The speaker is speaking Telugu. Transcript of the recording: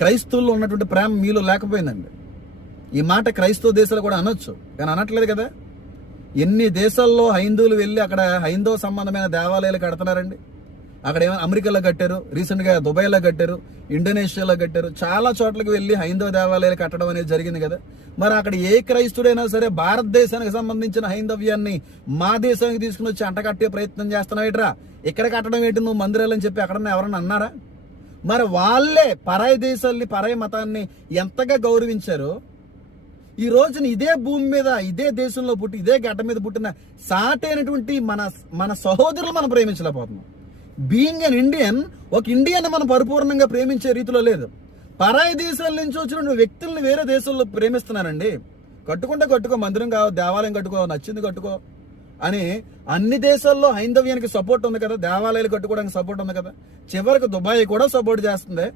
క్రైస్తవుల్లో ఉన్నటువంటి ప్రేమ మీలో లేకపోయిందండి. ఈ మాట క్రైస్తవ దేశాలు కూడా అనొచ్చు, కానీ అనట్లేదు కదా. ఎన్ని దేశాల్లో హైందువులు వెళ్ళి అక్కడ హైందవ సంబంధమైన దేవాలయాలు కడుతున్నారండి. అక్కడ ఏమైనా అమెరికాలో కట్టారు, రీసెంట్గా దుబాయ్లో కట్టారు, ఇండోనేషియాలో కట్టారు, చాలా చోట్లకి వెళ్ళి హైందవ దేవాలయాలు కట్టడం అనేది జరిగింది కదా. మరి అక్కడ ఏ క్రైస్తుడైనా సరే భారతదేశానికి సంబంధించిన హైందవ్యాన్ని మా దేశానికి తీసుకుని వచ్చి అంటకట్టే ప్రయత్నం చేస్తున్నావేట్రా, ఇక్కడ కట్టడం ఏంటి నువ్వు మందిరాలని చెప్పి ఎక్కడన్నా ఎవరన్నా అన్నారా? మరి వాళ్ళే పరాయి దేశాల్ని, పరాయి మతాన్ని ఎంతగా గౌరవించారో, ఈ రోజున ఇదే భూమి మీద, ఇదే దేశంలో పుట్టి, ఇదే గడ్డ మీద పుట్టిన సాటైనటువంటి మన సహోదరులు మనం ప్రేమించలేకపోతున్నాం. బీయింగ్ అన్ ఇండియన్, ఒక ఇండియన్ మనం పరిపూర్ణంగా ప్రేమించే రీతిలో లేదు. పరాయి దేశాల నుంచి వచ్చిన వ్యక్తుల్ని వేరే దేశాల్లో ప్రేమిస్తున్నారండి. కట్టుకో, మందిరం కావు, దేవాలయం కట్టుకో, నచ్చింది కట్టుకో అని అన్ని దేశాల్లో హైందవ్యానికి సపోర్ట్ ఉంది కదా, దేవాలయాలు కట్టుకోవడానికి సపోర్ట్ ఉంది కదా. చివరికి దుబాయ్ కూడా సపోర్ట్ చేస్తుంది.